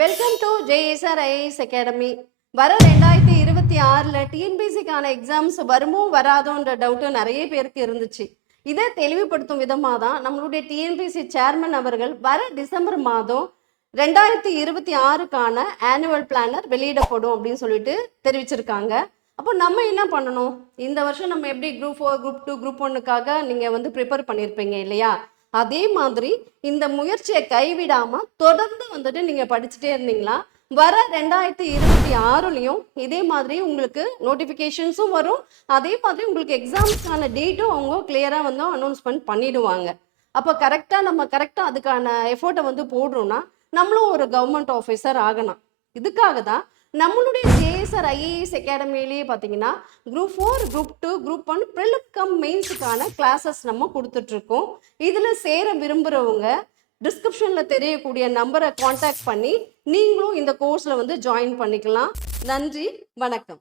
Welcome to JSR IAS academy. வர 2026ல் டிஎன்பிசிக்கான exams வருமோ வராதோன்ற doubt நிறைய பேருக்கு இருந்துச்சு. இதை தெளிவுபடுத்தும் விதமாக தான் நம்மளுடைய டிஎன்பிசி சேர்மன் அவர்கள் வர டிசம்பர் மாதம் 2026க்கான ஆனுவல் பிளானர் வெளியிடப்படும் அப்படின்னு சொல்லிட்டு தெரிவிச்சிருக்காங்க. அப்போ நம்ம என்ன பண்ணணும்? இந்த வருஷம் நம்ம எப்படி குரூப் 4, குரூப் 2, குரூப் 1க்காக நீங்கள் ப்ரிப்பேர் பண்ணியிருப்பீங்க இல்லையா? அதே மாதிரி இந்த முயற்சியை கைவிடாம தொடர்ந்து நீங்க படிச்சுட்டே இருந்தீங்களா வர 2026லையும் இதே மாதிரி உங்களுக்கு நோட்டிபிகேஷன்ஸும் வரும். அதே மாதிரி உங்களுக்கு எக்ஸாம்ஸ்க்கான டேட்டும் அவங்க கிளியரா அனௌன்ஸ்மெண்ட் பண்ணிடுவாங்க. அப்போ கரெக்டா அதுக்கான எஃபோர்ட்டை போடுறோம்னா நம்மளும் ஒரு கவர்மெண்ட் ஆஃபீஸர் ஆகணும். இதுக்காக தான் நம்மளுடைய ஜேஎஸ்ஆர் ஐஏஎஸ் அகாடமிலேயே பார்த்தீங்கன்னா group 4, group 2, group 1 prelim cum மெயின்ஸுக்கான கிளாஸஸ் நம்ம கொடுத்துட்ருக்கோம். இதில் சேர விரும்புகிறவங்க டிஸ்கிரிப்ஷனில் தெரியக்கூடிய நம்பரை காண்டாக்ட் பண்ணி நீங்களும் இந்த கோர்ஸில் ஜாயின் பண்ணிக்கலாம். நன்றி, வணக்கம்.